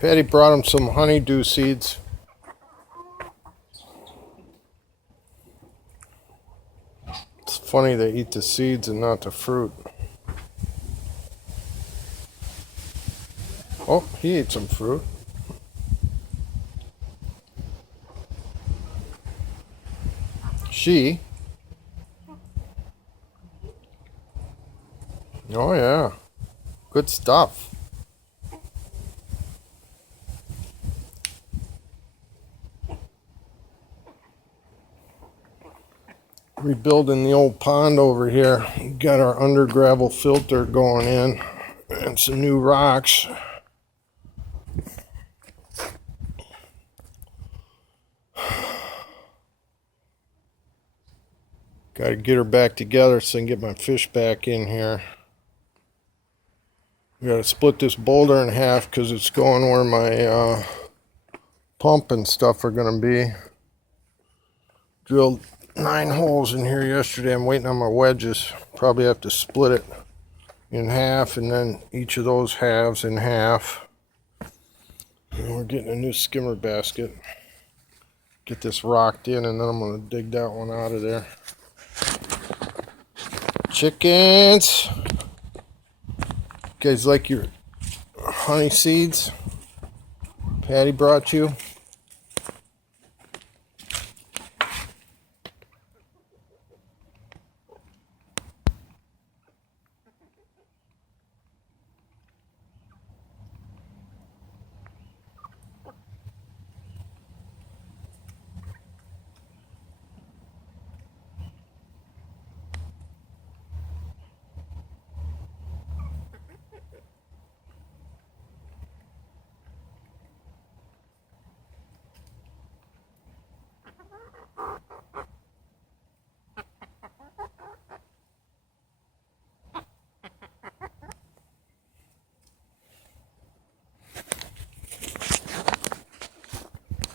Patty brought him some honeydew seeds. It's funny they eat the seeds and not the fruit. Oh, he ate some fruit. She. Oh yeah. Good stuff. Rebuilding the old pond over here. Got our under gravel filter going in and some new rocks. Got to get her back together so I can get my fish back in here. We got to split this boulder in half because it's going where my pump and stuff are going to be. Drilled 9 holes in here yesterday. I'm waiting on my wedges. Probably have to split it in half and then each of those halves in half. And we're getting a new skimmer basket. Get this rocked in and then I'm going to dig that one out of there. Chickens! You guys like your honey seeds Patty brought you?